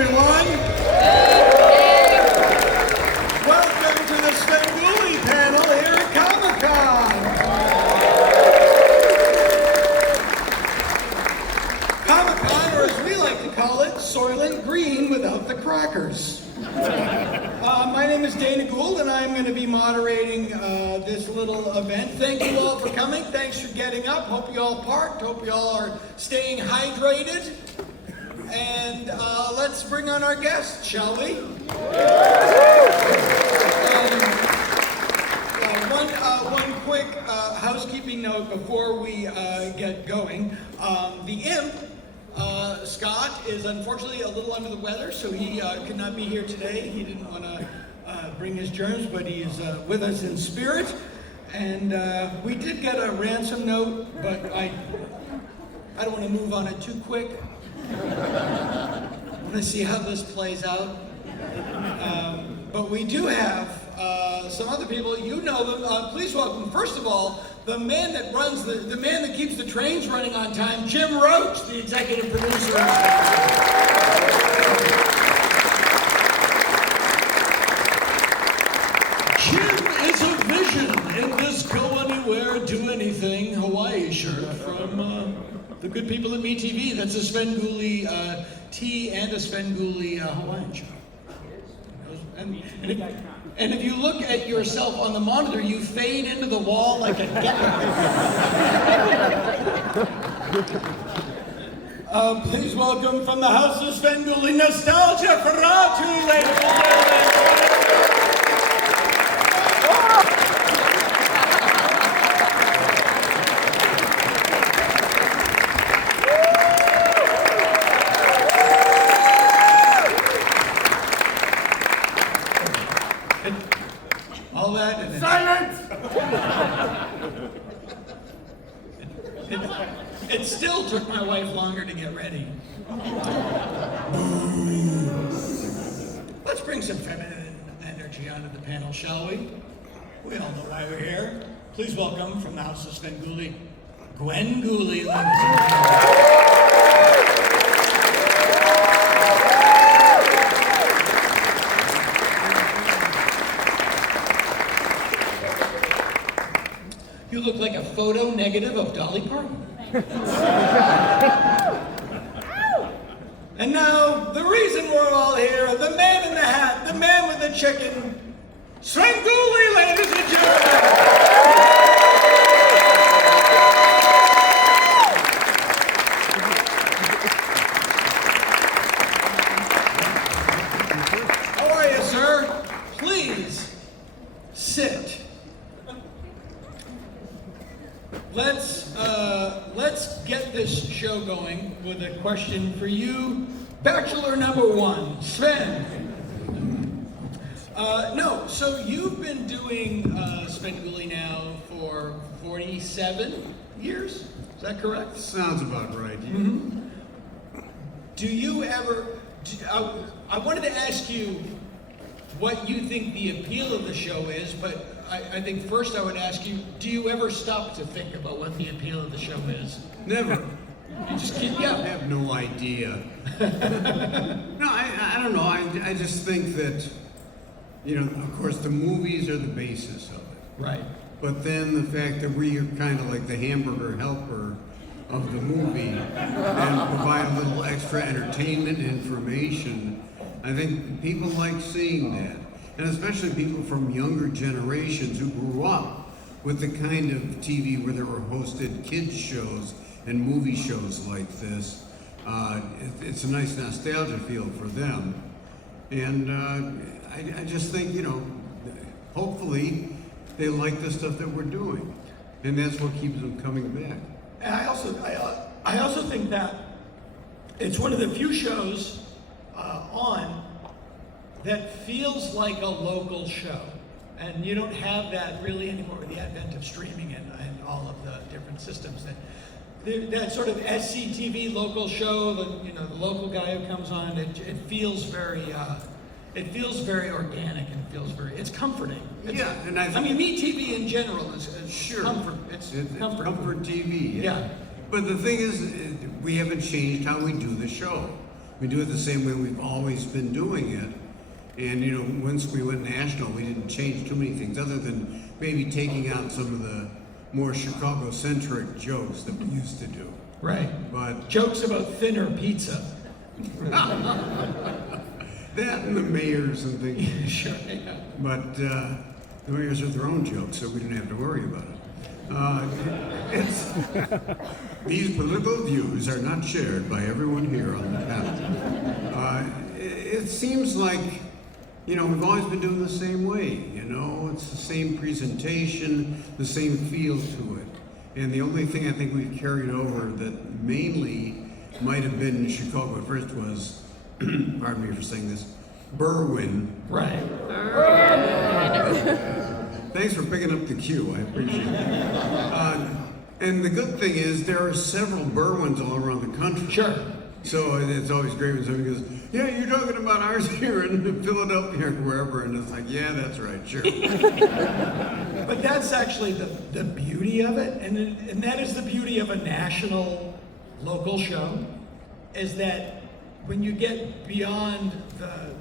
everyone. Welcome to the Svengoolie panel here at Comic-Con. Comic-Con, or as we like to call it, Soylent Green without the crackers. My name is Dana Gould, and I'm going to be moderating this little event. Thank you all for coming. Thanks for getting up. Hope you all parked. Hope you all are staying hydrated. And let's bring on our guests, shall we? One quick housekeeping note before we get going. The imp, Scott, is unfortunately a little under the weather, so he could not be here today. He didn't want to bring his germs, but he is with us in spirit. And we did get a ransom note, but I don't want to move on it too quick. I want to see how this plays out. But we do have some other people. You know them. Please welcome, first of all, the man that runs the man that keeps the trains running on time, Jim Roach, the executive producer. Jim is a vision in this Go Anywhere, Do Anything Hawaii shirt from the good people at MeTV. That's a Svengoolie tea and a Svengoolie Hawaiian shirt. And if you look at yourself on the monitor, you fade into the wall like a gecko. Please welcome from the House of Svengoolie Nostalgia, Ferratu, ladies and gentlemen. All that and silence! It still took my wife longer to get ready. Let's bring some feminine energy onto the panel, shall we? We all know why we're here. Please welcome from the House of Svengoolie, Gwengoolie, ladies and gentlemen. You look like a photo negative of Dolly Parton. And now, the reason we're all here, the man in the hat, the man with the chicken, Svengoolie, ladies and gentlemen. How are you, sir? Please sit. Let's get this show going with a question for you, Bachelor number one, Sven. So you've been doing Svengoolie now for 47 years, is that correct? Sounds about right. Yeah. Mm-hmm. Do you ever, I wanted to ask you what you think the appeal of the show is, but I think first I would ask you, do you ever stop to think about what the appeal of the show is? Never. You just keep, I have no idea. No, I don't know. I just think that, of course the movies are the basis of it. Right. But then the fact that we are kind of like the hamburger helper of the movie and provide a little extra entertainment information, I think people like seeing that. And especially people from younger generations who grew up with the kind of TV where there were hosted kids shows and movie shows like this. It's a nice nostalgia feel for them. And I just think, hopefully they like the stuff that we're doing. And that's what keeps them coming back. And I also think that it's one of the few shows on that feels like a local show. And you don't have that really anymore with the advent of streaming and all of the different systems. That sort of SCTV local show, the local guy who comes on, it feels very organic and it's comforting. And I mean, MeTV in general is sure. Comfort. It's comfort TV. Yeah. But the thing is, we haven't changed how we do the show. We do it the same way we've always been doing it. And you know, once we went national, we didn't change too many things other than maybe taking out some of the more Chicago-centric jokes that we used to do. Right. But Jokes about thinner pizza. that and the mayors and things. Sure. Yeah. But the mayors have their own jokes, so we didn't have to worry about it. These political views are not shared by everyone here on the panel. It seems like, you know, we've always been doing the same way, you know, it's the same presentation, the same feel to it. And the only thing I think we've carried over that mainly might have been in Chicago at first was, pardon me for saying this, Berwyn. Right. Thanks for picking up the cue, I appreciate it. And the good thing is there are several Berwyns all around the country. Sure. So it's always great when somebody goes, yeah, you're talking about ours here in Philadelphia or wherever, and it's like, yeah, that's right, sure. But that's actually the beauty of it, and that is the beauty of a national local show, is that when you get beyond the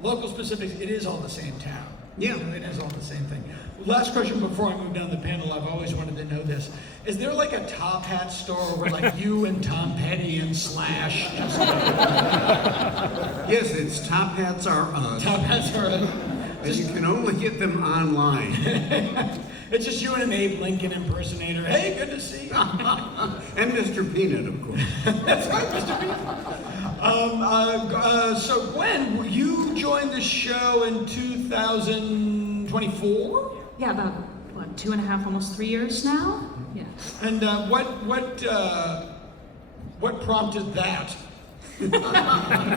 local specifics, it is all the same town. Yeah. You know, it is all the same thing. Last question before I move down the panel, I've always wanted to know this. Is there like a top hat store where like you and Tom Petty and Slash just Yes, it's Top Hats Are Us. top hats are And you can only get them online. it's just you and an Abe Lincoln impersonator. Hey, good to see you. And Mr. Peanut, of course. That's right, Mr. Peanut. So Gwen, you joined the show in 2024? Yeah, about, what, 2.5, almost 3 years now? Yeah. And what prompted that?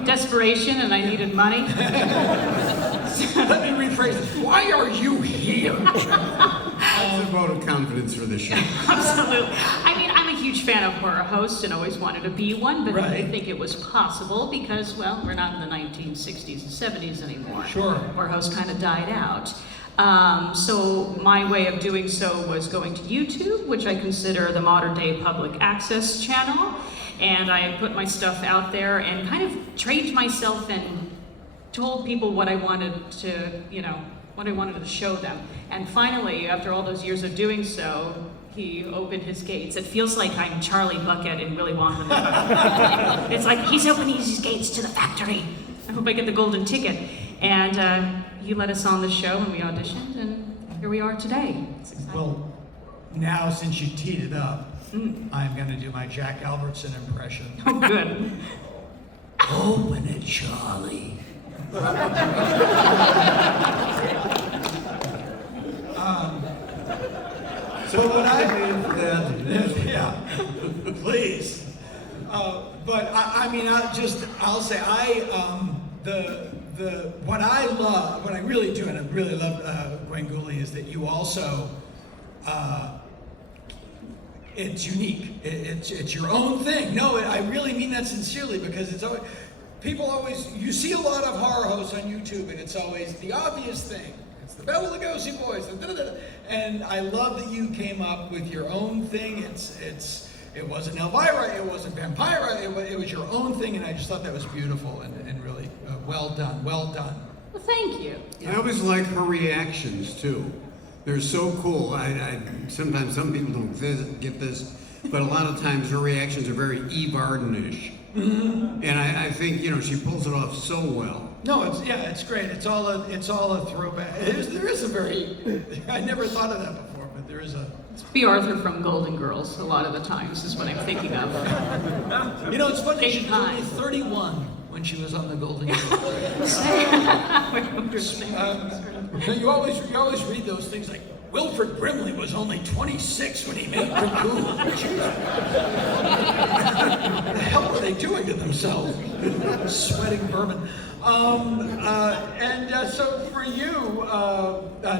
Desperation, and I needed money. Let me rephrase this. Why are you here? That's a vote of confidence for the show. Absolutely. I mean, I'm a huge fan of horror hosts and always wanted to be one, but I Right. didn't think it was possible because, well, we're not in the 1960s and 70s anymore. Sure. Horror hosts kind of died out. So my way of doing so was going to YouTube, which I consider the modern day public access channel. And I put my stuff out there and kind of trained myself and told people what I wanted to, you know, what I wanted to show them. And finally, after all those years of doing so, he opened his gates. It feels like I'm Charlie Bucket in Willy Wonka. It's like he's opening his gates to the factory. I hope I get the golden ticket. And he let us on the show and we auditioned, and here we are today. It's exciting. Well, now since you teed it up, I'm going to do my Jack Albertson impression. Oh, good. Open it, Charlie. So what I yeah, please. But I mean, I'll say what I love, what I really do, and I really love Gwengoolie, is that you also, it's unique. It's your own thing. No, I really mean that sincerely, because it's always, people always, you see a lot of horror hosts on YouTube, and it's always the obvious thing. It's the Bela Lugosi boys, and I love that you came up with your own thing. It wasn't Elvira, it wasn't Vampira, it was your own thing, and I just thought that was beautiful and really well done, well done. Well, thank you. I always like her reactions too. They're so cool. I sometimes some people don't get this, but a lot of times her reactions are very Eve Arden-ish. Mm-hmm. And I think, you know, she pulls it off so well. No, it's great. It's all a throwback. There is a very, I never thought of that before, but there is a. It's B. Arthur from Golden Girls, a lot of the times, is what I'm thinking of. You know, it's funny, she was Big only time. 31 when she was on the Golden Girls. You always read those things like, Wilfred Brimley was only 26 when he made Cocoon. What the hell were they doing to themselves? Sweating bourbon. So for you,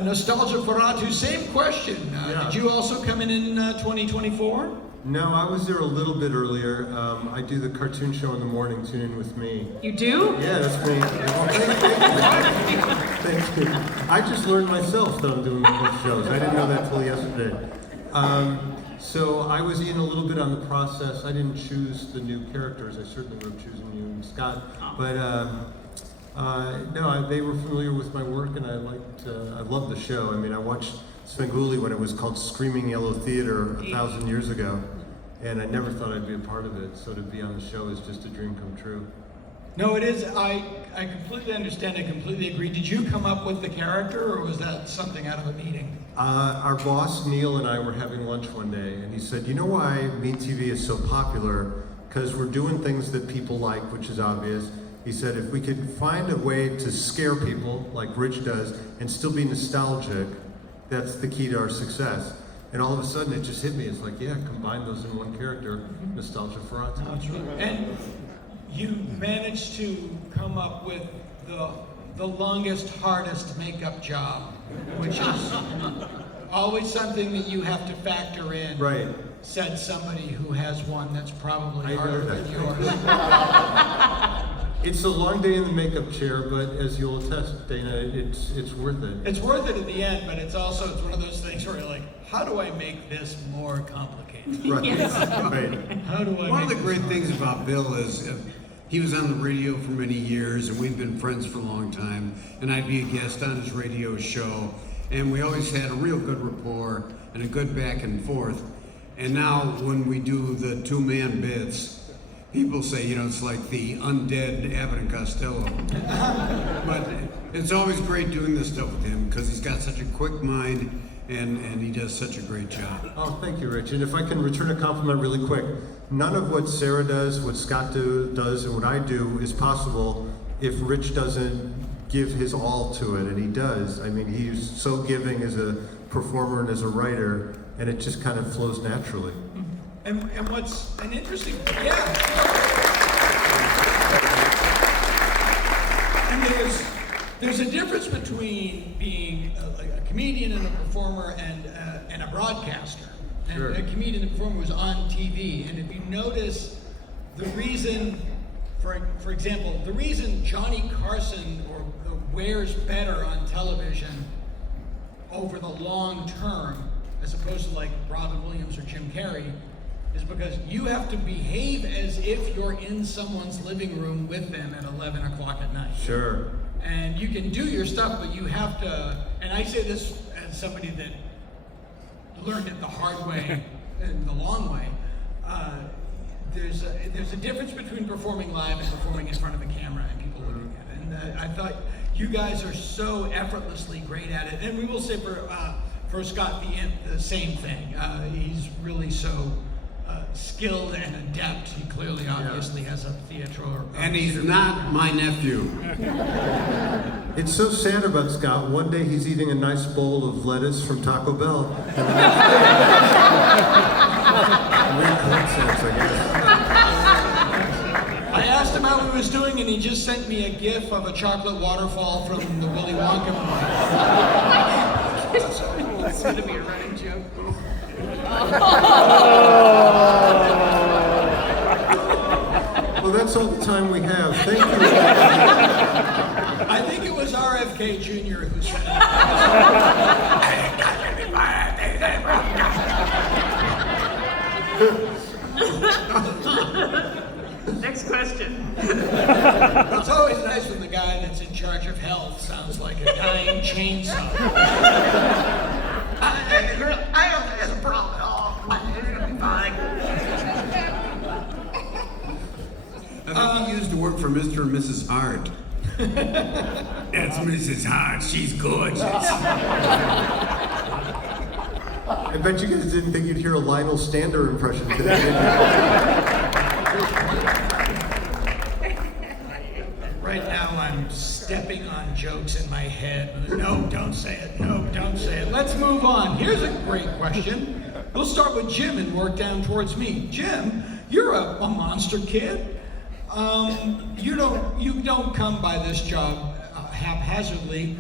Nostalgia Ferratu, same question. Did you also come in 2024? No, I was there a little bit earlier. I do the cartoon show in the morning, Tune In With Me. You do? Yeah, that's me. Thank you. I just learned myself that I'm doing those shows. I didn't know that till yesterday. So I was in a little bit on the process. I didn't choose the new characters. I certainly would have chosen you and Scott. But no, they were familiar with my work, and I loved the show. I mean, I watched Svengoolie when it was called Screaming Yellow Theater 1,000 years ago, and I never thought I'd be a part of it. So to be on the show is just a dream come true. No, it is. I completely understand. I completely agree. Did you come up with the character, or was that something out of a meeting? Our boss, Neil, and I were having lunch one day, and he said, you know why MeTV is so popular? Because we're doing things that people like, which is obvious. He said, if we could find a way to scare people, like Rich does, and still be nostalgic, that's the key to our success. And all of a sudden, it just hit me. It's like, yeah, combine those in one character, nostalgia for us. And you managed to come up with the longest, hardest makeup job, which is always something that you have to factor in. Right. Said somebody who has one that's probably harder than yours. It's a long day in the makeup chair, but as you'll attest, Dana, it's worth it. It's worth it at the end, but it's one of those things where you're like, how do I make this more complicated? Right. Yes. Right. How do I One of make the great this things about Bill is he was on the radio for many years, and we've been friends for a long time, and I'd be a guest on his radio show, and we always had a real good rapport and a good back and forth. And now when we do the two-man bits, people say, it's like the undead Abbott and Costello. But it's always great doing this stuff with him because he's got such a quick mind and he does such a great job. Oh, thank you, Rich. And if I can return a compliment really quick, none of what Sarah does, what Scott does, and what I do is possible if Rich doesn't give his all to it, and he does. I mean, he's so giving as a performer and as a writer, and it just kind of flows naturally. And what's an interesting, and there's a difference between being a comedian and a performer and a broadcaster. And Sure. a comedian and a performer was on TV. And if you notice, the reason, for example, the reason Johnny Carson wears better on television over the long term, as opposed to like Robin Williams or Jim Carrey, is because you have to behave as if you're in someone's living room with them at 11 o'clock at night. Sure. And you can do your stuff, but you have to, and I say this as somebody that learned it the hard way and the long way, there's a difference between performing live and performing in front of a camera and people looking at it. And I thought you guys are so effortlessly great at it. And we will say for Scott the same thing. He's really so skilled and adept. He clearly, obviously, has a theater. And he's not my nephew. It's so sad about Scott. One day he's eating a nice bowl of lettuce from Taco Bell. Weird coincidence, I guess. I asked him how he was doing, and he just sent me a GIF of a chocolate waterfall from the Willy Wonka movie. It's going to be a running joke. Well, that's all the time we have. Thank you. I think it was RFK Jr. who said it. Next question. It's always nice when the guy that's in charge of health sounds like a dying chainsaw. I don't think there's a problem at all. It's gonna be fine. I think he used to work for Mr. and Mrs. Hart. That's Mrs. Hart. She's gorgeous. I bet you guys didn't think you'd hear a Lionel Stander impression today, did you? Right now I'm stepping on jokes in my head. No, don't say it. No, don't say it. Let's move on. Here's a great question. We'll start with Jim and work down towards me. Jim, you're a monster kid. You don't come by this job haphazardly.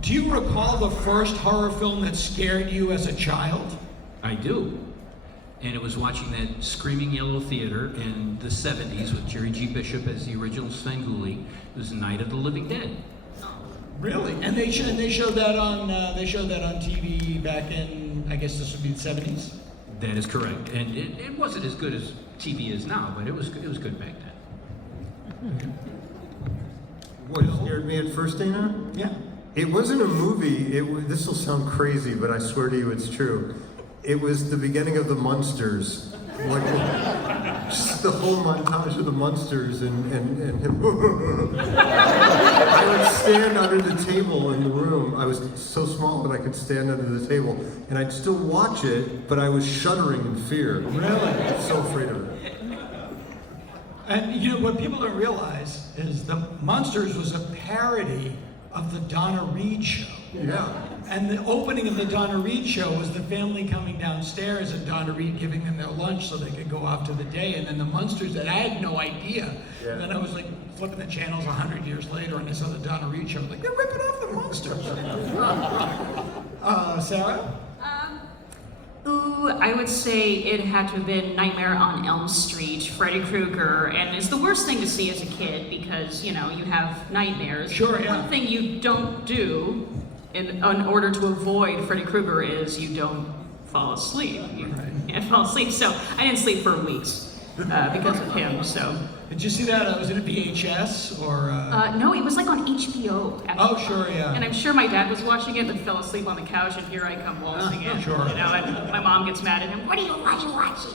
Do you recall the first horror film that scared you as a child? I do. And it was watching that Screaming Yellow Theater in the 70s with Jerry G. Bishop as the original Svengoolie. It was Night of the Living Dead. Really? And they showed that on TV back in I guess this would be the 70s? That is correct. And it wasn't as good as TV is now, but it was good back then. What scared me at first, Dana? Yeah. It wasn't a movie. This will sound crazy, but I swear to you, it's true. It was the beginning of the Munsters, like just the whole montage of the Munsters, and him. I would stand under the table in the room. I was so small that I could stand under the table, and I'd still watch it, but I was shuddering in fear. Really? So afraid of it. And you know what people don't realize is the Munsters was a parody of the Donna Reed show. Yeah. And the opening of the Donna Reed show was the family coming downstairs and Donna Reed giving them their lunch so they could go off to the day. And then the Munsters, and I had no idea. Yeah. And then I was like flipping the channels 100 years later and I saw the Donna Reed show. I was like, they're ripping off the Munsters. Sarah? Ooh, I would say it had to have been Nightmare on Elm Street, Freddy Krueger, and it's the worst thing to see as a kid because, you know, you have nightmares. Sure, yeah. One thing you don't do in order to avoid Freddy Krueger is you don't fall asleep. You can't fall asleep, so I didn't sleep for weeks because of him, so. Did you see that? Was it a VHS or? No, it was like on HBO. Oh, sure, yeah. And I'm sure my dad was watching it and fell asleep on the couch, and here I come waltzing in. Sure. You know, and my mom gets mad at him. What are you watching?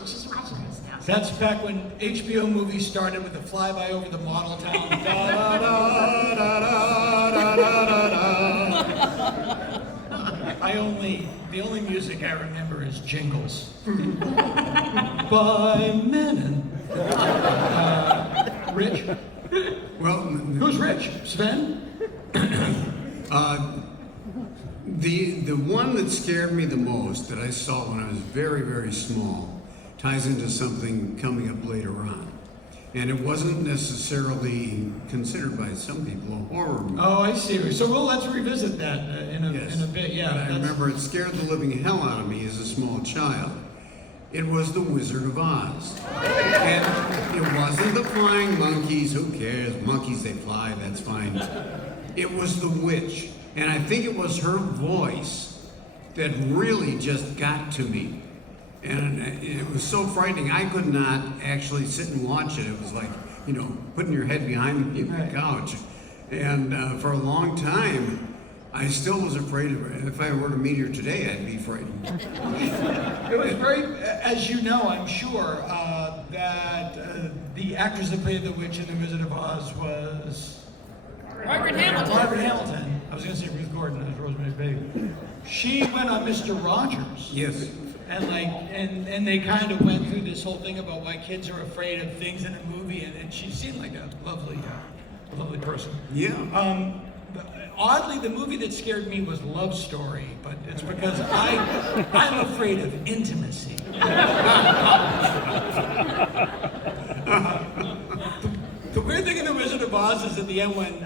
She's watching this now. That's back when HBO movies started with the flyby over the model town. Da, da, da, da, da, da, da, da. The only music I remember is jingles. By Menon. Rich? Well, Who's Rich? Sven? the one that scared me the most that I saw when I was very, very small ties into something coming up later on. And it wasn't necessarily considered by some people a horror movie. Oh, I see. So let's revisit that in a bit. Yeah. But I remember it scared the living hell out of me as a small child. It was The Wizard of Oz. And it wasn't the flying monkeys, who cares? Monkeys, they fly, that's fine. It was the witch. And I think it was her voice that really just got to me. And it was so frightening, I could not actually sit and watch it. It was like, you know, putting your head behind the couch. And for a long time, I still was afraid of her. If I were to meet her today, I'd be frightened. It was very, as you know, I'm sure, that the actress that played the witch in The Wizard of Oz was Margaret Hamilton. Margaret Hamilton. I was going to say Ruth Gordon as Rosemary's Baby. She went on Mr. Rogers. Yes. And they kind of went through this whole thing about why kids are afraid of things in a movie, and she seemed like a lovely person. Yeah. Oddly, the movie that scared me was Love Story, but it's because I'm afraid of intimacy. The weird thing in The Wizard of Oz is at the end when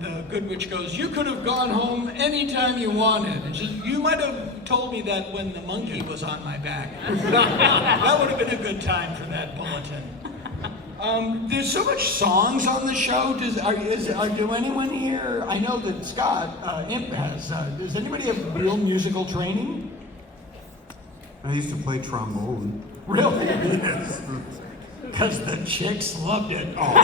the good witch goes, "You could have gone home anytime you wanted." And she's, "You might have told me that when the monkey was on my back." That would have been a good time for that bulletin. There's so much songs on the show. Do anyone here? I know that Scott Imp has. Does anybody have real musical training? I used to play trombone. Really? Yes. Because the chicks loved it. Oh.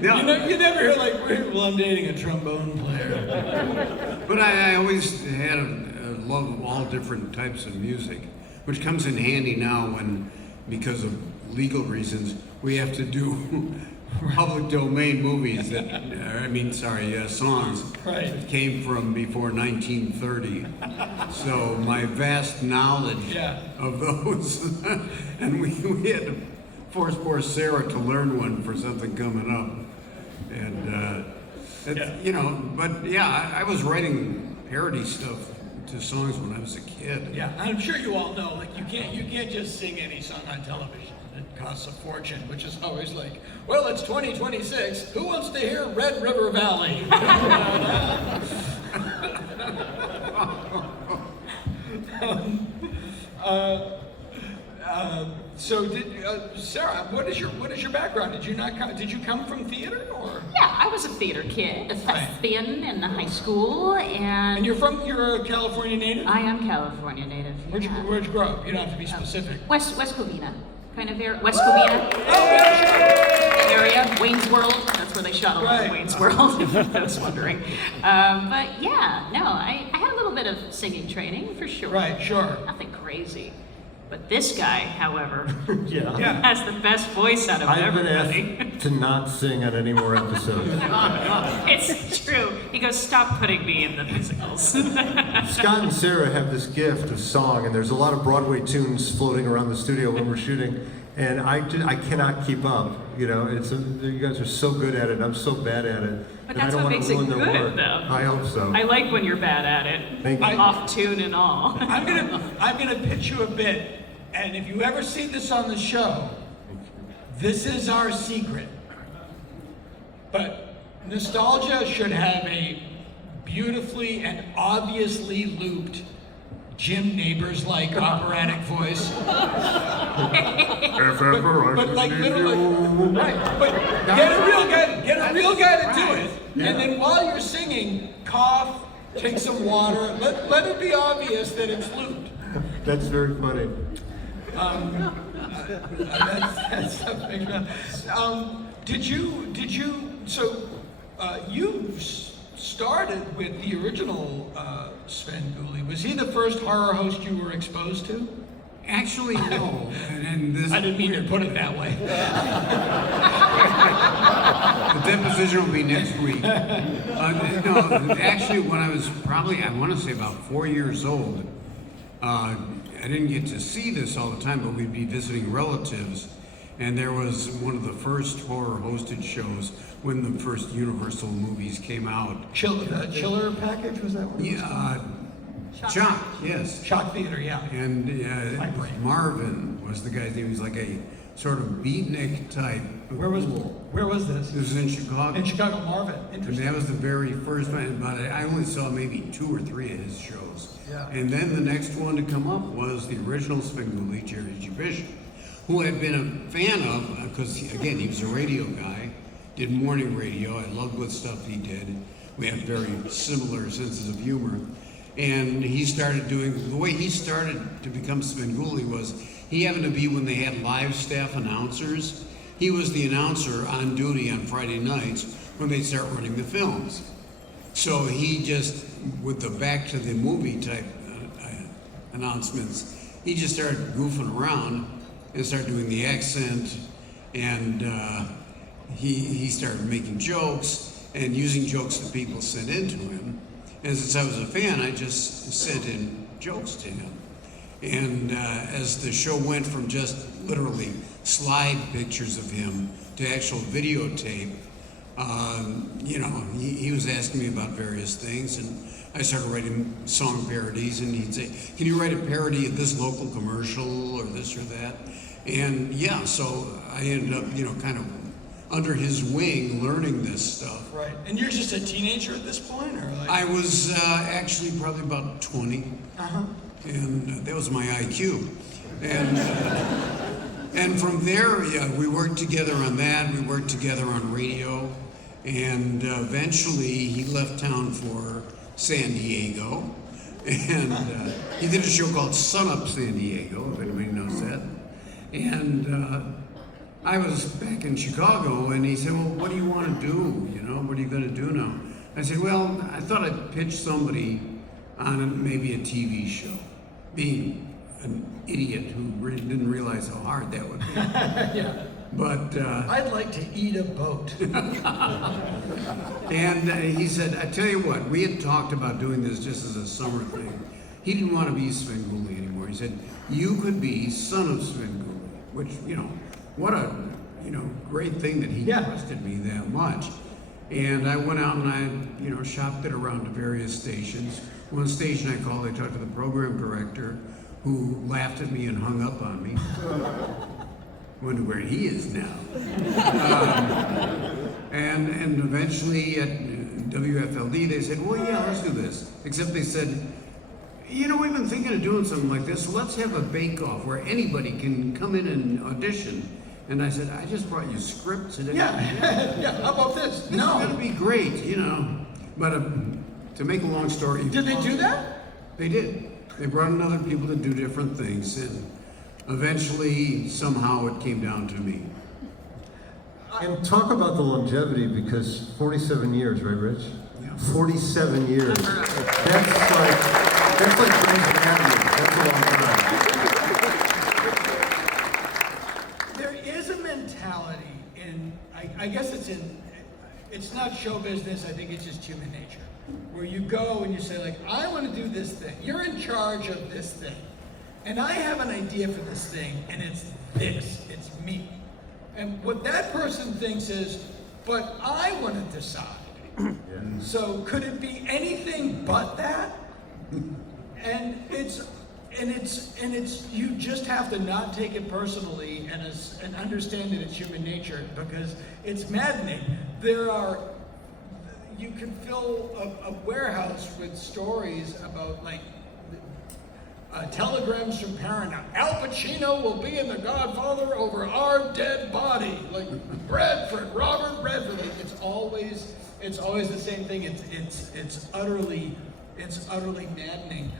Yeah. You never hear like, "Well, I'm dating a trombone player." But I always had a love of all different types of music, which comes in handy now when, because of legal reasons, we have to do public domain movies songs Right. that came from before 1930. So my vast knowledge of those, and we had to force poor Sarah to learn one for something coming up. And, you know, but yeah, I was writing parody stuff to songs when I was a kid. Yeah, I'm sure you all know, like you can't just sing any song on television. It costs a fortune, which is always like, well, it's 2026. Who wants to hear Red River Valley? So, Sarah, what is your background? Did you come from theater or? Yeah, I was a theater kid, a thespian in high school, And you're a California native? I am California native. Where'd you yeah. grow up? You don't have to be specific. West Covina, kind of area. West Covina area, Wayne's World. That's where they shot a lot of Wayne's World, if I was wondering. But yeah, no, I had a little bit of singing training for sure. Right, sure. Nothing crazy. But this guy, however, Yeah. has the best voice out of I've been everybody. asked to not sing on any more episodes. It's true. He goes, stop putting me in the musicals. Scott and Sarah have this gift of song, and there's a lot of Broadway tunes floating around the studio when we're shooting, and I cannot keep up. You know, you guys are so good at it, and I'm so bad at it. But and I that's don't what want makes to it ruin their good, work. though. I hope so. I like when you're bad at it. Thank you. Off tune and all. I'm gonna pitch you a bit, and if you ever see this on the show, this is our secret. But nostalgia should have a beautifully and obviously looped Jim Neighbors-like operatic voice. But like literally, right? But get a real guy to do it, and then while you're singing, cough, take some water. Let it be obvious that it's looped. That's very funny. That's something. You started with the original Svengoolie. Was he the first horror host you were exposed to? Actually, no. And this, I didn't mean to put it that way. the deposition will be next week. No, actually, when I was probably, I want to say about 4 years old, I didn't get to see this all the time, but we'd be visiting relatives, and there was one of the first horror-hosted shows when the first Universal movies came out. Chiller package, was that what it was? Yeah, Shock, yes. Shock Theater, yeah. And My brain. Marvin was the guy's name. He was like a sort of beatnik type. Where was this? This was in Chicago. In Chicago, Marvin. And Interesting. that was the very first one, but I only saw maybe 2 or 3 of his shows. Yeah. And then the next one to come up was the original Svengoolie, Jerry G. Bishop, who I've been a fan of, because again, he was a radio guy, did morning radio. I loved what stuff he did. We have very similar senses of humor. And he started doing, the way he started to become Svengoolie was, he happened to be when they had live staff announcers. He was the announcer on duty on Friday nights when they'd start running the films. So he just, with the back to the movie type announcements, he just started goofing around and started doing the accent, and he started making jokes and using jokes that people sent in to him. And since I was a fan, I just sent in jokes to him. And as the show went from just literally slide pictures of him to actual videotape, you know, he was asking me about various things, and I started writing song parodies, and he'd say, can you write a parody of this local commercial or this or that? And yeah, so I ended up, you know, kind of under his wing learning this stuff. Right. And you're just a teenager at this point, or like? I was actually probably about 20. Uh-huh. And that was my IQ. And from there, yeah, we worked together on that. We worked together on radio, and eventually he left town for San Diego, and he did a show called Sun Up San Diego, if anybody knows that. And I was back in Chicago, and he said, well, what do you want to do? You know, what are you going to do now? I said, well, I thought I'd pitch somebody on maybe a TV show, being an idiot who really didn't realize how hard that would be. Yeah. But I'd like to eat a boat. and he said, I tell you what, we had talked about doing this just as a summer thing. He didn't want to be Svengoolie anymore. He said, you could be son of Svengoolie, which, you know, what a, you know, great thing that he trusted me that much. And I went out and I, you know, shopped it around to various stations. One station I called, I talked to the program director, who laughed at me and hung up on me. Wonder where he is now. And eventually at WFLD, they said, well, yeah, let's do this. Except they said, You know, we've been thinking of doing something like this. So let's have a bake-off where anybody can come in and audition. And I said, I just brought you scripts today. Yeah, yeah. How about this? This is going to be great, you know. But to make a long story... Did they do that? They did. They brought in other people to do different things. And eventually, somehow, it came down to me. And talk about the longevity, because 47 years, right, Rich? Yeah. 47 years. That's like Grey's Anatomy. That's a long time. There is a mentality in, I guess it's not show business, I think it's just human nature. Where you go and you say like, I want to do this thing. You're in charge of this thing. And I have an idea for this thing, and it's this, it's me. And what that person thinks is, but I want to decide. So could it be anything but that? And it's you just have to not take it personally and understand that it's human nature, because it's maddening. You can fill a warehouse with stories about like telegrams from Paramount. Al Pacino will be in The Godfather over our dead body. Like Bradford, Robert Redford. Like, it's always the same thing. It's utterly maddening.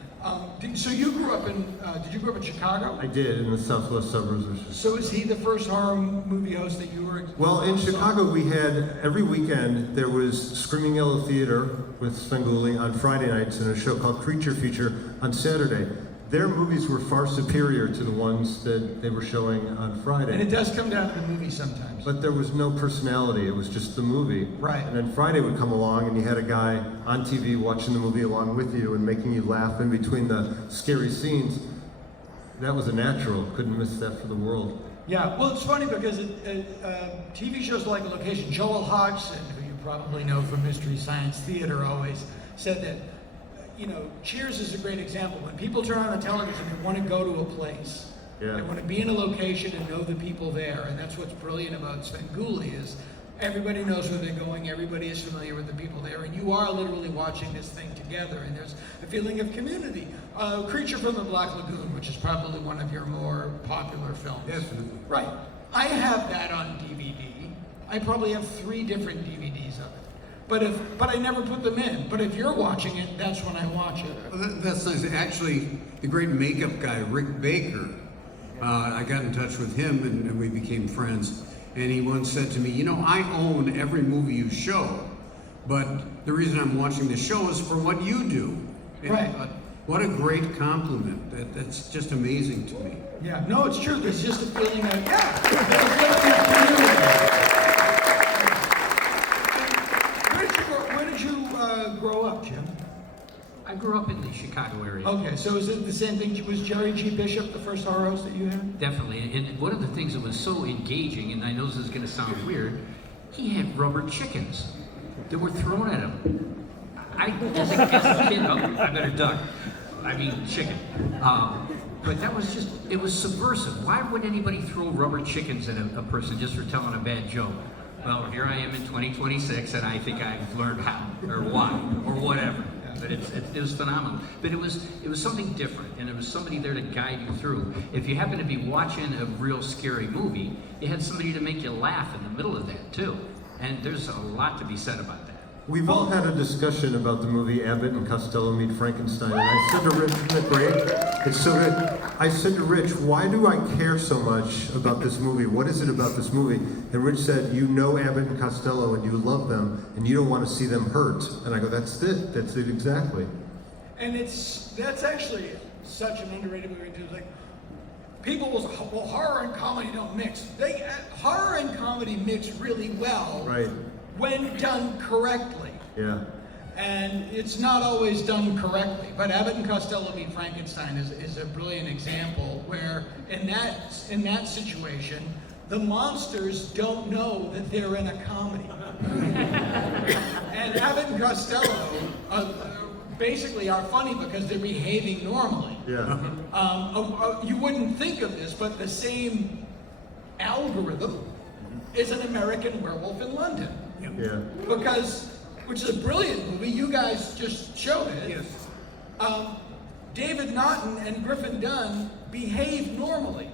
So you grew up in? Did you grow up in Chicago? I did, in the southwest suburbs. So is he the first horror movie host that you were? Well, in Chicago, we had, every weekend, there was Screaming Yellow Theater with Svengoolie on Friday nights and a show called Creature Feature on Saturday. Their movies were far superior to the ones that they were showing on Friday. And it does come down to the movie sometimes. But there was no personality, it was just the movie. Right. And then Friday would come along and you had a guy on TV watching the movie along with you and making you laugh in between the scary scenes. That was a natural, couldn't miss that for the world. Yeah, well, it's funny because TV shows like Location, Joel Hodgson, who you probably know from Mystery Science Theater, always said that, you know, Cheers is a great example. When people turn on the television, they want to go to a place. Yeah. They want to be in a location and know the people there. And that's what's brilliant about Svengoolie is everybody knows where they're going, everybody is familiar with the people there, and you are literally watching this thing together, and there's a feeling of community. Creature from the Black Lagoon, which is probably one of your more popular films. Definitely. Right. I have that on DVD. I probably have 3 different DVDs of it. But I never put them in. But if you're watching it, that's when I watch it. Well, that's nice. Actually, the great makeup guy, Rick Baker, I got in touch with him and we became friends. And he once said to me, you know, I own every movie you show, but the reason I'm watching the show is for what you do. And, Right. What a great compliment. That's just amazing to me. Yeah. No, it's true. There's just a feeling of, yeah. There's a feeling of community. Where did you grow up, Jim? I grew up in the Chicago area. Okay, so is it the same thing? Was Jerry G. Bishop the first horror host that you had? Definitely. And one of the things that was so engaging, and I know this is going to sound weird, he had rubber chickens that were thrown at him. As a kid, oh, I better duck. I mean chicken. But that was just, it was subversive. Why would anybody throw rubber chickens at a person just for telling a bad joke? Well, here I am in 2026, and I think I've learned how, or why, or whatever. But it was phenomenal. But it was something different, and there was somebody there to guide you through. If you happen to be watching a real scary movie, you had somebody to make you laugh in the middle of that too. And there's a lot to be said about that. We've all had a discussion about the movie Abbott and Costello Meet Frankenstein, and I said to Rich, isn't it great? It's so good. I said to Rich, why do I care so much about this movie? What is it about this movie? And Rich said, you know Abbott and Costello and you love them, and you don't want to see them hurt. And I go, that's it exactly. And that's actually such an underrated movie too. Like, people will say, well, horror and comedy don't mix. Horror and comedy mix really well. Right. When done correctly. Yeah. And it's not always done correctly. But Abbott and Costello Meet Frankenstein is a brilliant example where in that situation, the monsters don't know that they're in a comedy. And Abbott and Costello basically are funny because they're behaving normally. Yeah. You wouldn't think of this, but the same algorithm is an American Werewolf in London. Yeah. Because, which is a brilliant movie, you guys just showed it. Yes. David Naughton and Griffin Dunn behave normally.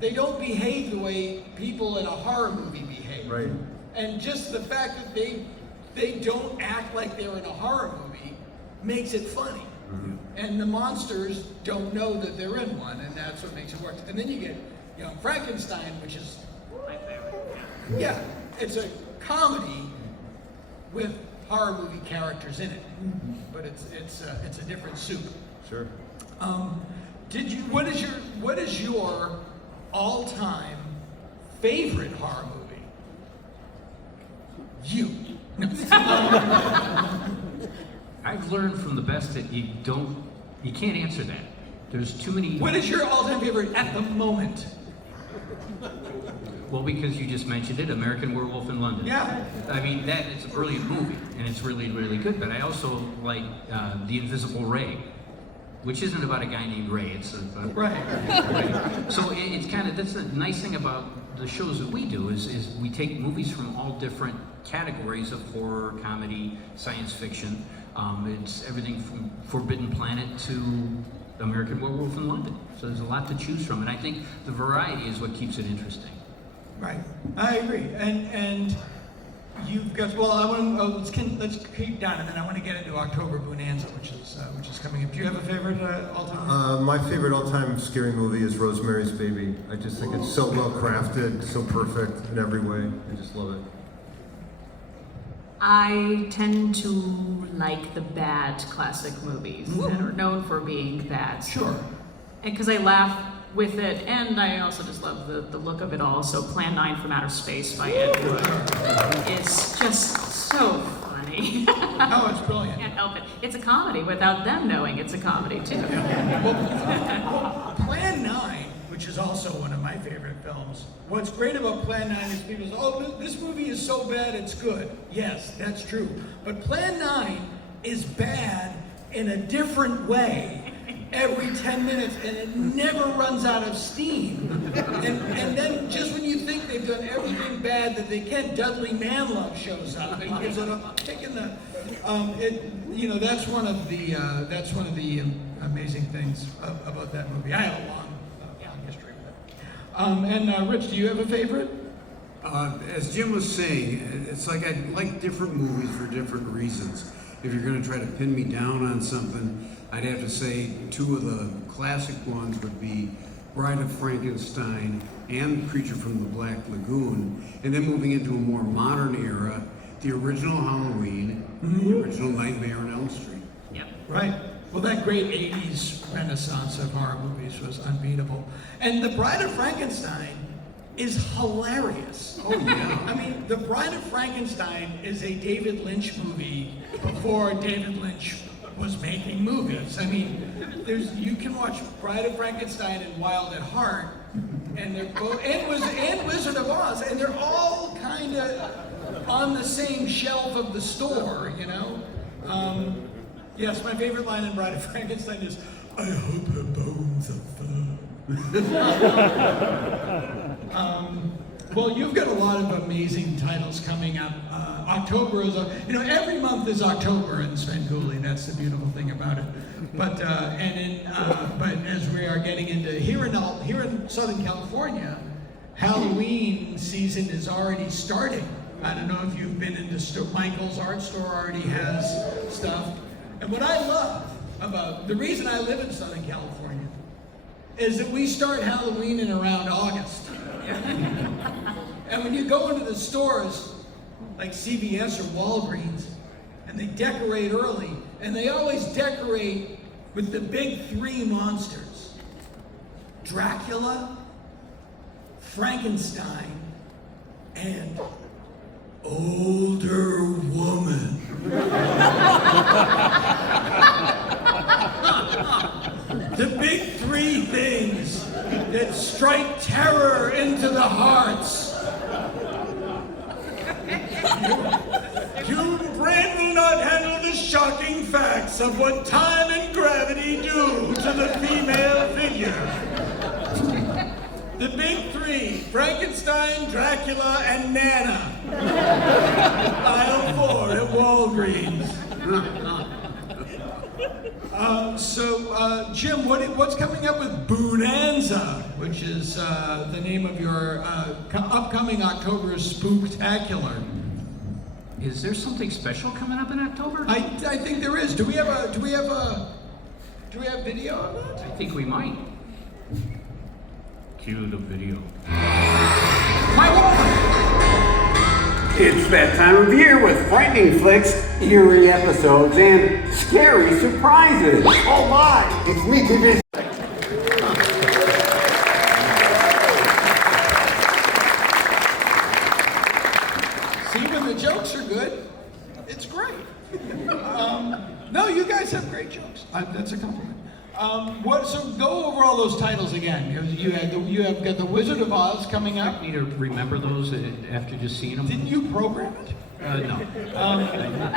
They don't behave the way people in a horror movie behave. Right. And just the fact that they don't act like they're in a horror movie makes it funny. Mm-hmm. And the monsters don't know that they're in one, and that's what makes it work. And then you get Young Frankenstein, which is my favorite. Yeah, it's a comedy with horror movie characters in it, but it's a different soup. Sure. What is your all-time favorite horror movie? You. No. I've learned from the best that you can't answer that. There's too many. What is your all-time favorite at the moment? Well, because you just mentioned it, American Werewolf in London. Yeah. I mean, that is a brilliant movie, and it's really, really good. But I also like The Invisible Ray, which isn't about a guy named Ray. It's about Right. So it's kind of, that's the nice thing about the shows that we do is we take movies from all different categories of horror, comedy, science fiction. It's everything from Forbidden Planet to American Werewolf in London. So there's a lot to choose from, and I think the variety is what keeps it interesting. Right. I agree. And you've got, well, I want to, let's keep down, and then I want to get into October Bonanza, which is coming up. Do you have a favorite all-time? My favorite all-time scary movie is Rosemary's Baby. I just think it's so well crafted, so perfect in every way. I just love it. I tend to like the bad classic movies that are known for being bad. Sure. And because I laugh with it, and I also just love the look of it all. So Plan 9 from Outer Space by Ed Wood is just so funny. Oh, it's brilliant. Can't help it. It's a comedy without them knowing it's a comedy too. Well, Plan 9, which is also one of my favorite films, what's great about Plan 9 is people say, oh, this movie is so bad it's good. Yes, that's true. But Plan 9 is bad in a different way every 10 minutes, and it never runs out of steam. And then just when you think they've done everything bad that they can, Dudley Manlove shows up and gives it a kick in the, that's one of the amazing things about that movie. I have a long history with it. And Rich, do you have a favorite? As Jim was saying, it's like I like different movies for different reasons. If you're going to try to pin me down on something, I'd have to say two of the classic ones would be Bride of Frankenstein and Creature from the Black Lagoon. And then moving into a more modern era, the original Halloween, the original Nightmare on Elm Street. Yep. Right. Well, that great 80s renaissance of horror movies was unbeatable. And The Bride of Frankenstein is hilarious. Oh, yeah. I mean, The Bride of Frankenstein is a David Lynch movie before David Lynch was making movies. I mean, you can watch Bride of Frankenstein and Wild at Heart, and they're both, and Wizard of Oz, and they're all kind of on the same shelf of the store, you know? Yes, my favorite line in Bride of Frankenstein is, I hope her bones are firm. Well, you've got a lot of amazing titles coming up. October is, every month is October in Svengoolie. That's the beautiful thing about it. But but as we are getting into here in Southern California, Halloween season is already starting. I don't know if you've been into Michael's art store already has stuff. And what I love about the reason I live in Southern California is that we start Halloween in around August. And when you go into the stores like CVS or Walgreens, and they decorate early, and they always decorate with the big three monsters: Dracula, Frankenstein, and older woman. The big three things that strike terror into the hearts. Human brain will not handle the shocking facts of what time and gravity do to the female figure. The big three: Frankenstein, Dracula, and Nana. Aisle 4 at Walgreens. Jim, what's coming up with Bonanza, which is the name of your upcoming October Spooktacular? Is there something special coming up in October? I think there is. Do we have video of that? I think we might. Cue the video. My woman! It's that time of year with frightening flicks, eerie episodes, and scary surprises. Oh my! It's me, TV. See, when the jokes are good, it's great. No, you guys have great jokes. That's a compliment. So go over all those titles again. You have got the Wizard of Oz coming up. Need to remember those after just seeing them? Didn't you program it? No.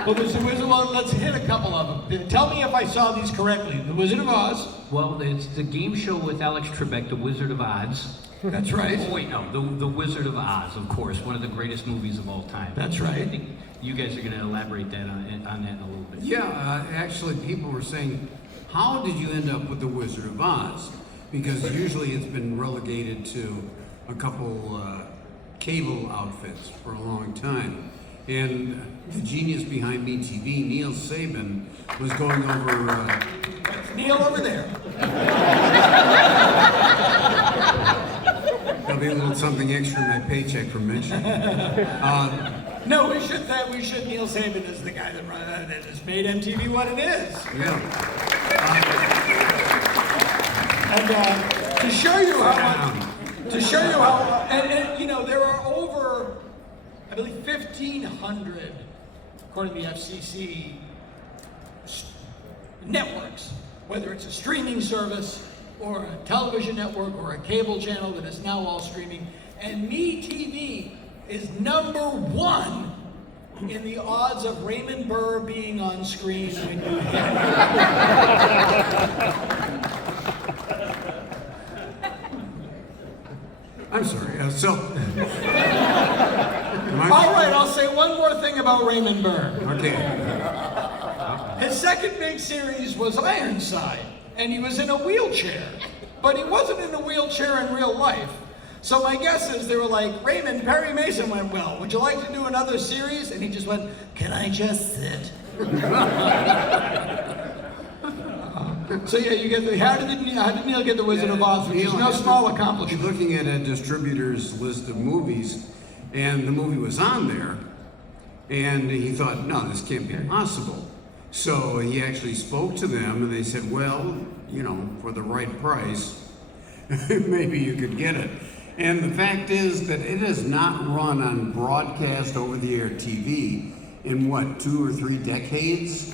Well, there's the Wizard. Well, let's hit a couple of them. Tell me if I saw these correctly. The Wizard of Oz. Well, it's the game show with Alex Trebek, The Wizard of Oz. That's right. Oh, wait, no. The Wizard of Oz, of course. One of the greatest movies of all time. That's right. I think you guys are going to elaborate that on that in a little bit. Yeah, actually, people were saying, how did you end up with the Wizard of Oz? Because usually it's been relegated to a couple cable outfits for a long time. And the genius behind MeTV, Neil Saban, was going over... Neil over there. There'll be a little something extra in my paycheck for mentioning. No, we should Neil Saban is the guy that has made MTV what it is. Yeah. And to show you how, and you know, there are over, I believe, 1,500, according to the FCC, networks, whether it's a streaming service or a television network or a cable channel that is now all streaming, and MeTV is #1 in the odds of Raymond Burr being on screen when you hit it. I'm sorry. All right, I'll say one more thing about Raymond Burr. Okay. His second big series was Ironside, and he was in a wheelchair. But he wasn't in a wheelchair in real life. So my guess is they were like, Raymond, Perry Mason went well. Would you like to do another series? And he just went, can I just sit? So yeah, you get how did Neil get the Wizard of Oz, which is no small accomplishment. You're looking at a distributor's list of movies, and the movie was on there, and he thought, no, this can't be possible. So he actually spoke to them, and they said, well, you know, for the right price, maybe you could get it. And the fact is that it has not run on broadcast over-the-air TV in, what, 2 or 3 decades?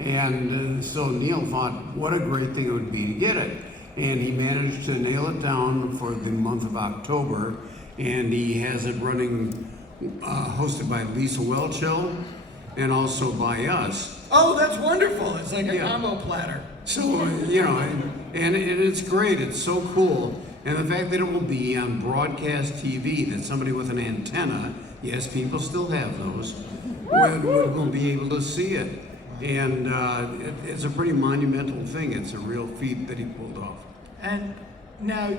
And so Neil thought, what a great thing it would be to get it. And he managed to nail it down for the month of October, and he has it running, hosted by Lisa Welchel, and also by us. Oh, that's wonderful. It's like a combo platter. So, you know, and it's great. It's so cool. And the fact that it will be on broadcast TV, that somebody with an antenna, yes, people still have those, will be able to see it. And it's a pretty monumental thing. It's a real feat that he pulled off. And now,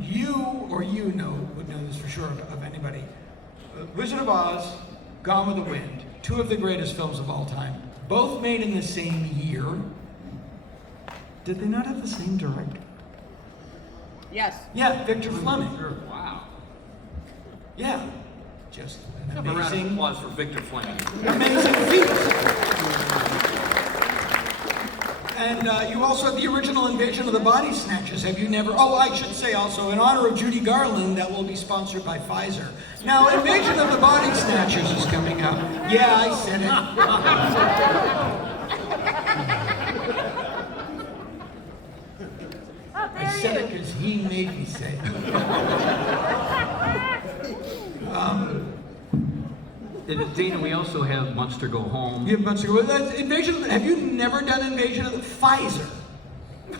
you would know this for sure of anybody. Wizard of Oz, Gone with the Wind, 2 of the greatest films of all time, both made in the same year. Did they not have the same director? Yes. Yeah, Victor Fleming. Sure. Wow. Yeah, just an Have a round of amazing, applause for Victor Fleming. amazing feat. And you also have the original Invasion of the Body Snatchers. Have you never? Oh, I should say also, in honor of Judy Garland, that will be sponsored by Pfizer. Now, Invasion of the Body Snatchers is coming up. Yeah, I said it. I said it because he made me say it. Dana, we also have Monster Go Home. You have Monster Go. That's Invasion. Have you never done Invasion of the Pfizer?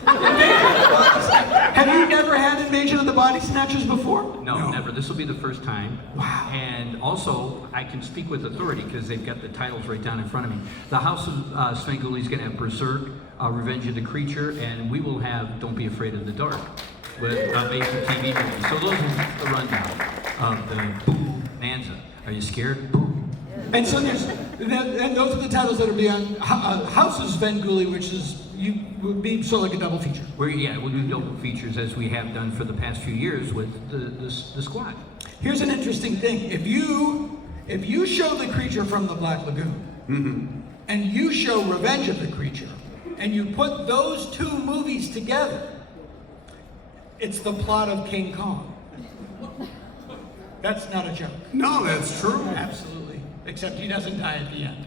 Have you never had Invasion of the Body Snatchers before? No, never. This will be the first time. Wow. And also, I can speak with authority because they've got the titles right down in front of me. The House of Svengoolie is going to have Berserk, Revenge of the Creature, and we will have Don't Be Afraid of the Dark with amazing TV movies. So those are the rundown of the Bonanza. Are you scared? Boo. And so and those are the titles that will be on House of Svengoolie, which would be sort of like a double feature. We'll do double features as we have done for the past few years with the squad. Here's an interesting thing. If you show The Creature from the Black Lagoon, and you show Revenge of the Creature, and you put those two movies together, it's the plot of King Kong. That's not a joke. No, that's true. Absolutely. Except he doesn't die at the end.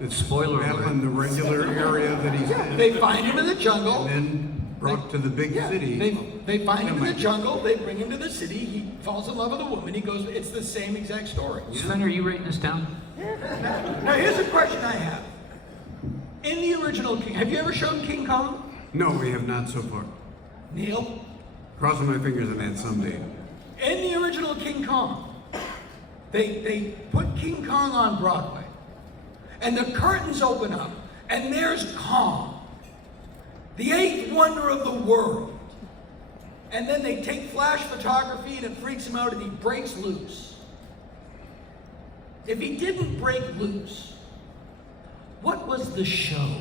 It's Spoiler alert. in the regular area that he's in. They find him in the jungle. And then brought to the big city. They find him in the jungle, they bring him to the city, he falls in love with a woman, he goes, it's the same exact story. Sven, are you writing this down? Now here's a question I have. In the original King, have you ever shown King Kong? No, we have not so far. Neil? Crossing my fingers on that someday. In the original King Kong, they put King Kong on Broadway, and the curtains open up, and there's Kong, the eighth wonder of the world. And then they take flash photography and it freaks him out and he breaks loose. If he didn't break loose, what was the show?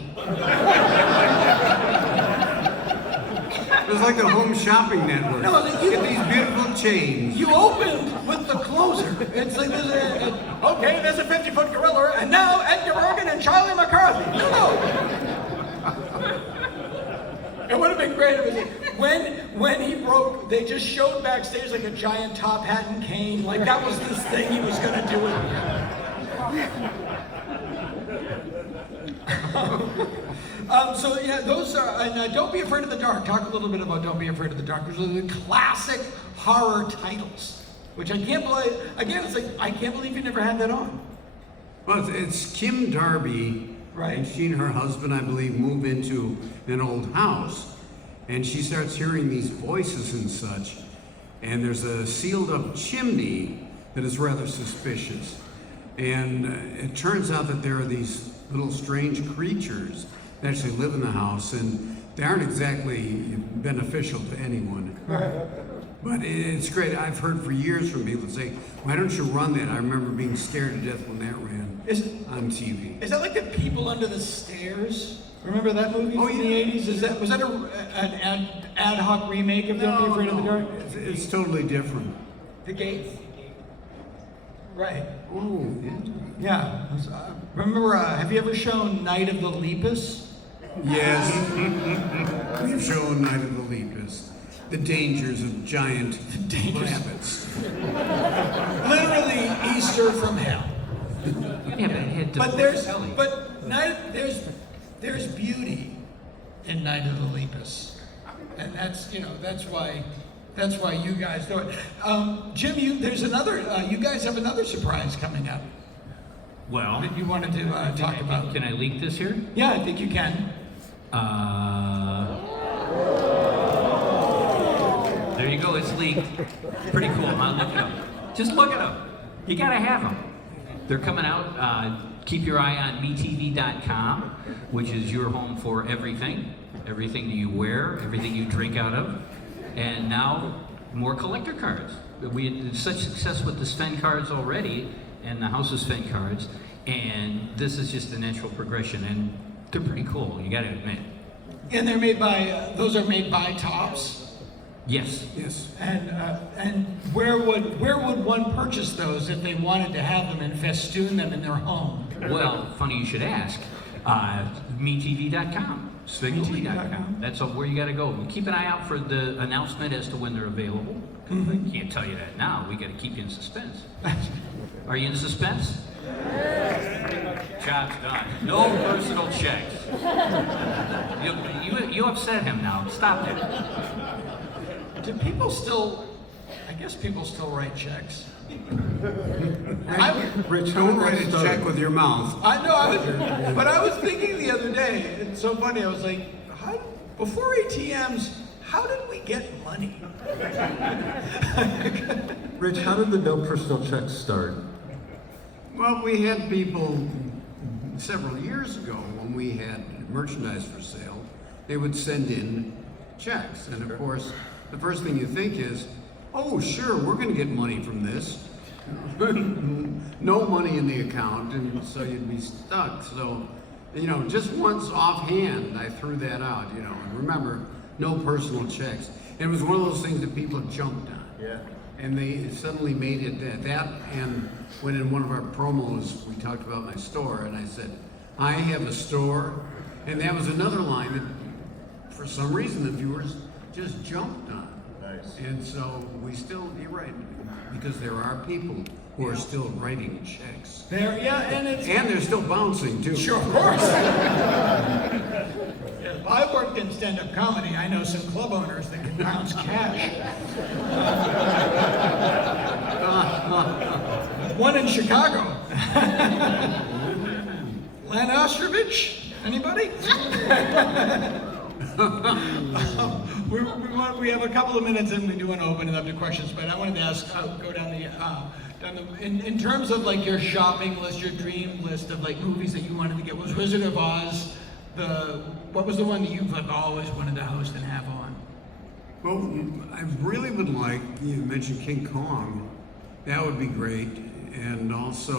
It was like a home shopping network. No, you get these beautiful chains. You opened with the closer. It's like there's a 50-foot gorilla, and now Edgar Morgan and Charlie McCarthy. No. It would have been great if it was when he broke. They just showed backstage like a giant top hat and cane, like that was this thing he was going to do at the end. So yeah, those are, and Don't Be Afraid of the Dark. Talk a little bit about Don't Be Afraid of the Dark. Those are the classic horror titles, which I can't believe, again, it's like, I can't believe you never had that on. Well, it's Kim Darby, Right. and she and her husband, I believe, move into an old house, and she starts hearing these voices and such, and there's a sealed up chimney that is rather suspicious, and it turns out that there are these little strange creatures that actually live in the house, and they aren't exactly beneficial to anyone. But it's great. I've heard for years from people say, why don't you run that? I remember being scared to death when that ran on TV. Is that like The People Under the Stairs? Remember that movie from the 80s? Was that an ad hoc remake of Don't Be Afraid of the Dark? It's totally different. The Gates. Right. Oh, Yeah. Remember, have you ever shown Night of the Lepus? yes. We've shown Night of the Lepus. The dangers of giant rabbits. Literally Easter from hell. Yeah, but it had But Kelly. there's beauty in Night of the Lepus, and that's why you guys do it. Jim, you guys have another surprise coming up Well, that you wanted to talk about. can I leak this here? Yeah, I think you can. There you go, it's leaked. Pretty cool, huh? Look it up. Just look it up. You gotta have them. They're coming out. Keep your eye on metv.com, which is your home for everything that you wear, everything you drink out of. And now, more collector cards. We had such success with the Sven cards already, and the House of Sven cards, and this is just a natural progression, and they're pretty cool, you gotta admit. And they're made by those are made by Tops. Yes. Yes. And where would one purchase those if they wanted to have them and festoon them in their home? Well, funny you should ask. metv.com, Svengoolie.com. That's where you got to go. Keep an eye out for the announcement as to when they're available. I can't tell you that now. We got to keep you in suspense. Are you in suspense? Job's done. No personal checks. You upset him now. Stop it. Do people still? I guess people still write checks. Rich, don't write a check with your mouth. I know, but I was thinking the other day, it's so funny, I was like, before ATMs, how did we get money? Rich, how did the no personal checks start? Well, we had people several years ago when we had merchandise for sale, they would send in checks. And of course, the first thing you think is, oh, sure, we're going to get money from this. No money in the account, and so you'd be stuck. So, you know, just once offhand, I threw that out, you know. And remember, no personal checks. It was one of those things that people jumped on. Yeah. And they suddenly made it that, and when in one of our promos, we talked about my store, and I said, I have a store, and that was another line that, for some reason, the viewers just jumped on. Nice. And so we still, you're right, because there are people who are still writing checks. There, yeah, and it's And they're still bouncing, too. sure, of course. Well, I worked in stand-up comedy. I know some club owners that can bounce cash. One in Chicago. Len Ostrovich? Anybody? We have a couple of minutes and we do want to open it up to questions, but I wanted to ask, go down in terms of like your shopping list, your dream list of like movies that you wanted to get, was Wizard of Oz what was the one that you've like always wanted to host and have on? Well, I really would like, you mentioned King Kong, that would be great. And also,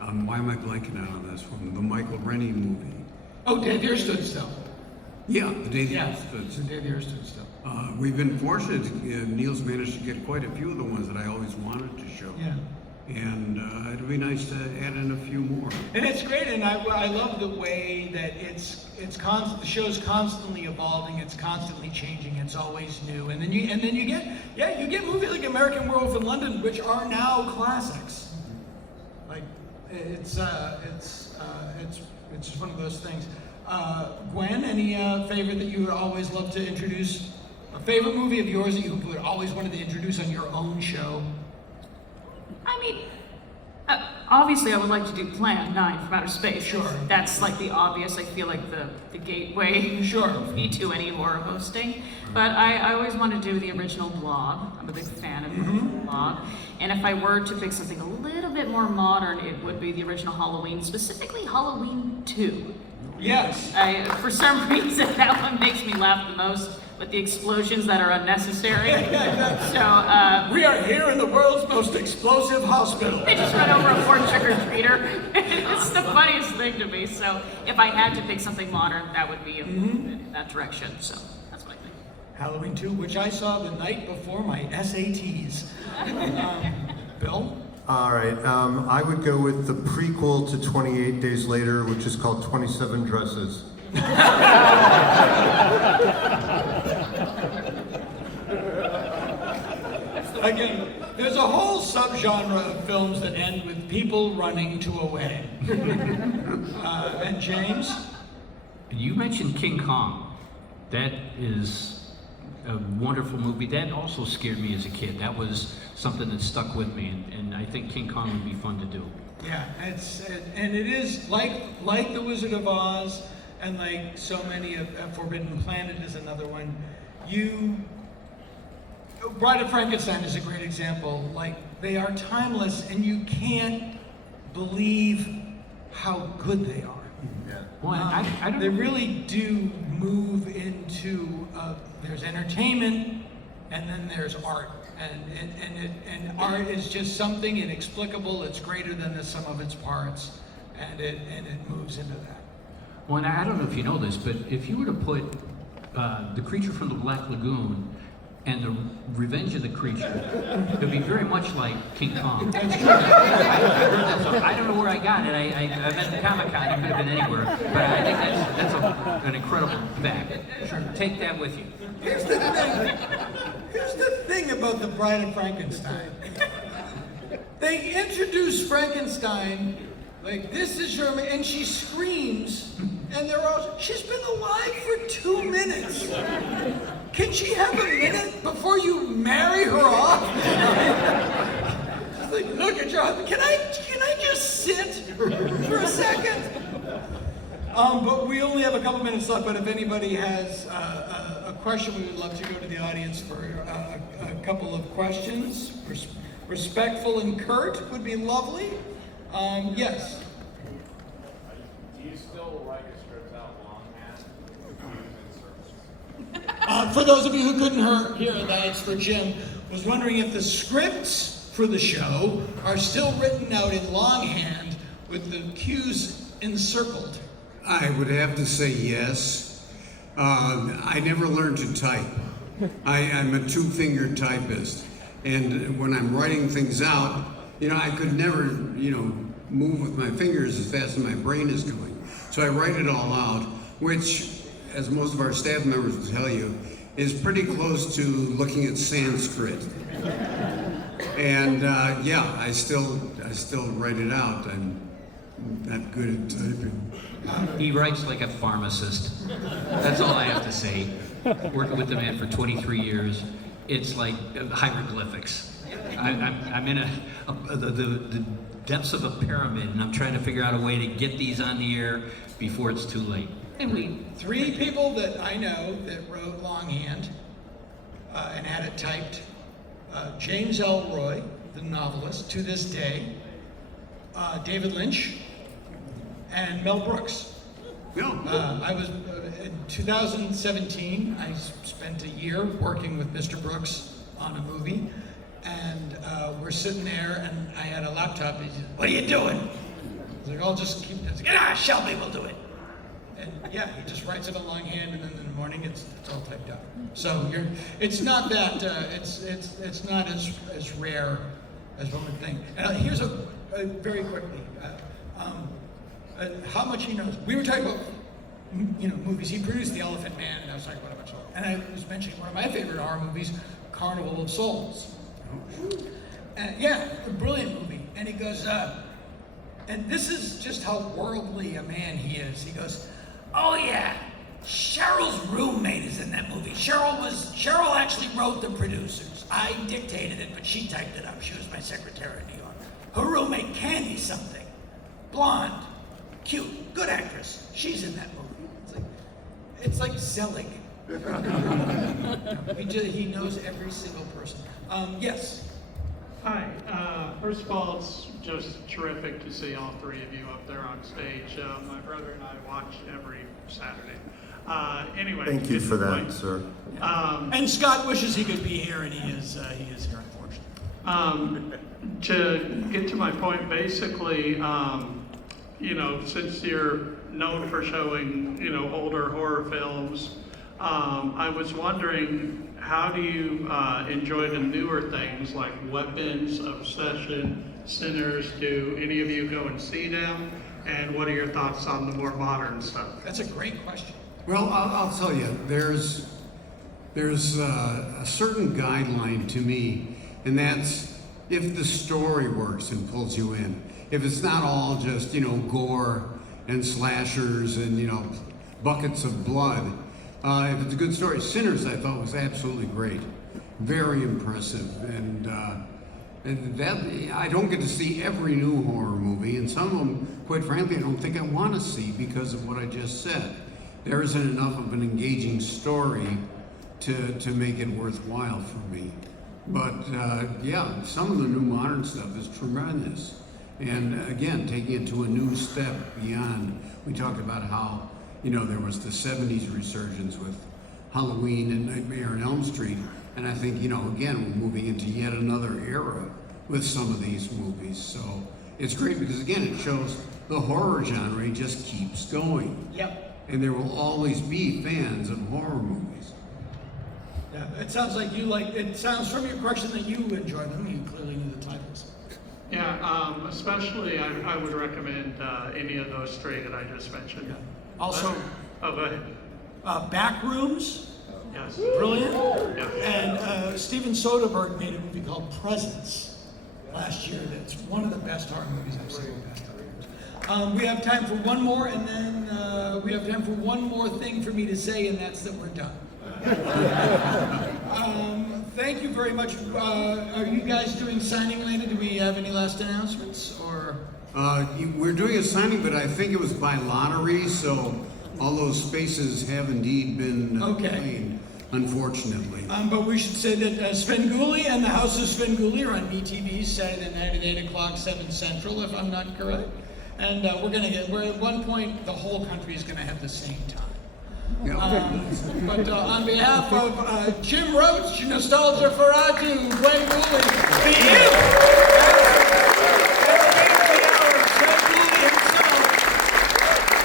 why am I blanking out on this one? The Michael Rennie movie. Oh, Dave Here Stood Still. Yeah, the Day Yeah, That Stood it's Dave Here Stood Still. We've been fortunate, Neil's managed to get quite a few of the ones that I always wanted to show. Yeah. And it'd be nice to add in a few more. And it's great, and I love the way that the show's constantly evolving, it's constantly changing, it's always new, and then you get movies like American Werewolf in London, which are now classics. Like it's one of those things. Gwen, any favorite that you would always love to introduce? A favorite movie of yours that you would always wanted to introduce on your own show? I mean, obviously I would like to do Plan 9 from Outer Space. Sure. That's like the obvious, I feel like the gateway Sure. for me to any horror hosting. But I always want to do the original Blog. I'm a big fan of the original Blog. And if I were to pick something a little bit more modern, it would be the original Halloween, specifically Halloween 2. Yes. For some reason, that one makes me laugh the most, with the explosions that are unnecessary. So, We are here in the world's most explosive hospital. they just run over a poor trick-or-treater. It's the funniest thing to me. So if I had to pick something modern, that would be in that direction. So that's what I think. Halloween 2, which I saw the night before my SATs. Bill? All right, I would go with the prequel to 28 Days Later, which is called 27 Dresses. Again, there's a whole subgenre of films that end with people running to a wedding. And James? You mentioned King Kong. That is a wonderful movie. That also scared me as a kid. That was something that stuck with me, and I think King Kong would be fun to do. Yeah, and it is like The Wizard of Oz, and like so many of Forbidden Planet is another one. Bride of Frankenstein is a great example. Like, they are timeless, and you can't believe how good they are. Yeah. Well, I don't They really do move into, there's entertainment, and then there's art. And art is just something inexplicable. It's greater than the sum of its parts, and it moves into that. Well, and I don't know if you know this, but if you were to put The Creature from the Black Lagoon and The Revenge of the Creature, it would be very much like King Kong. That's true. I don't know where I got it. I've been at Comic-Con, it could have been anywhere, but I think that's an incredible fact. Sure. Take that with you. Here's the thing about the Bride of Frankenstein. They introduce Frankenstein like, this is your man, and she screams, and they're all, she's been alive for 2 minutes. Can she have a minute before you marry her off? It's like, look at your husband. Can I just sit for a second? But we only have a couple minutes left, but if anybody has a question, we would love to go to the audience for a couple of questions. Respectful and curt would be lovely. Yes? Do you still still write your scripts out longhand? For those of you who couldn't hear that, it's for Jim, was wondering if the scripts for the show are still written out in longhand with the cues encircled. I would have to say yes. I never learned to type. I'm a two-finger typist. And when I'm writing things out, I could never, move with my fingers as fast as my brain is going. So I write it all out, which, as most of our staff members will tell you, is pretty close to looking at Sanskrit. And I still write it out. I'm not good at typing. He writes like a pharmacist. That's all I have to say. Working with the man for 23 years, it's like hieroglyphics. I'm in the depths of a pyramid, and I'm trying to figure out a way to get these on the air before it's too late. And we 3 people that I know that wrote longhand and had it typed. James Elroy, the novelist, to this day. David Lynch. And Mel Brooks. I was in 2017. I spent a year working with Mr. Brooks on a movie, and we're sitting there, and I had a laptop. He said, "What are you doing?" I was like, "I'll just keep it." Shelby will do it. And yeah, he just writes it in longhand, and then in the morning it's all typed up. So it's not that it's not as rare as one would think. And here's a very quickly. How much he knows. We were talking about, movies. He produced The Elephant Man, and I was talking about a bunch of them. And I was mentioning one of my favorite horror movies, Carnival of Souls. A brilliant movie. And he goes, and this is just how worldly a man he is. He goes, "Oh yeah, Cheryl's roommate is in that movie. Cheryl actually wrote the producers. I dictated it, but she typed it up. She was my secretary in New York. Her roommate, Candy something, blonde. Cute, good actress. She's in that movie." It's like Zelig. He knows every single person. Yes. Hi. First of all, it's just terrific to see all 3 of you up there on stage. My brother and I watch every Saturday. Anyway. Thank you for that, sir. And Scott wishes he could be here, and he is here, unfortunately. To get to my point, basically, since you're known for showing, older horror films, I was wondering, how do you enjoy the newer things like Weapons, Obsession, Sinners? Do any of you go and see them? And what are your thoughts on the more modern stuff? That's a great question. Well, I'll tell you, there's a certain guideline to me, and that's if the story works and pulls you in. If it's not all just, gore and slashers and, buckets of blood. If it's a good story. Sinners, I thought, was absolutely great. Very impressive. And that, I don't get to see every new horror movie, and some of them, quite frankly, I don't think I want to see because of what I just said. There isn't enough of an engaging story to make it worthwhile for me. But some of the new modern stuff is tremendous. And again, taking it to a new step beyond. We talked about how, there was the 70s resurgence with Halloween and Nightmare on Elm Street. And I think, again, we're moving into yet another era with some of these movies. So it's great because, again, it shows the horror genre just keeps going. Yep. And there will always be fans of horror movies. Yeah, it sounds like it sounds from your question that you enjoy them. You clearly knew the titles. Yeah, especially I would recommend any of those 3 that I just mentioned. Yeah. Also, go ahead. Backrooms. Yes. Brilliant. Yeah. And Steven Soderbergh made a movie called Presence last year. That's one of the best horror movies I've seen in the past 3 years. We have time for one more, and then we have time for one more thing for me to say, and that's that we're done. Thank you very much. Are you guys doing signing later? Do we have any last announcements, or? We're doing a signing, but I think it was by lottery, so all those spaces have indeed been claimed, unfortunately. But we should say that Svengoolie and the House of Svengoolie are on MeTV Saturday night at 8 o'clock, 7 Central, if I'm not correct. And we're at one point, the whole country is gonna have the same time. But on behalf of Jim Roach, Nostalgia Ferratu, Gwengoolie, the Imp, Svengoolie himself,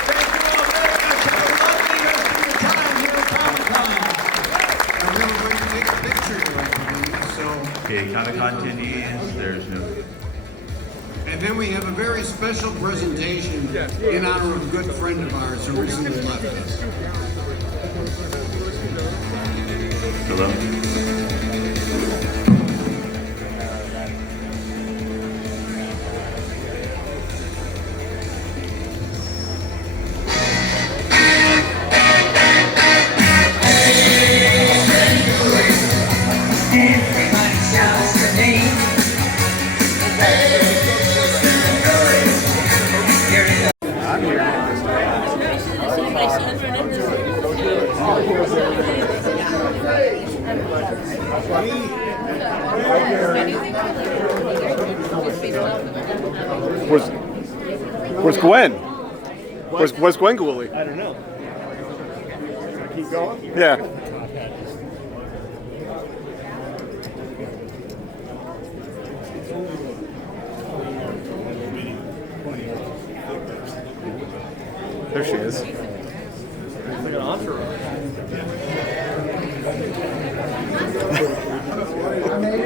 thank you all very much. Have a lovely rest of your time here at Comic-Con. And we were going to take a picture, I believe, so. Okay, Comic-Con attendees, there's no... And then we have a very special presentation in honor of a good friend of ours who recently left us. Hello? Where's Gwen? Where's Gwengoolie? I don't know. Keep going? Yeah. There she is. It's like an entourage.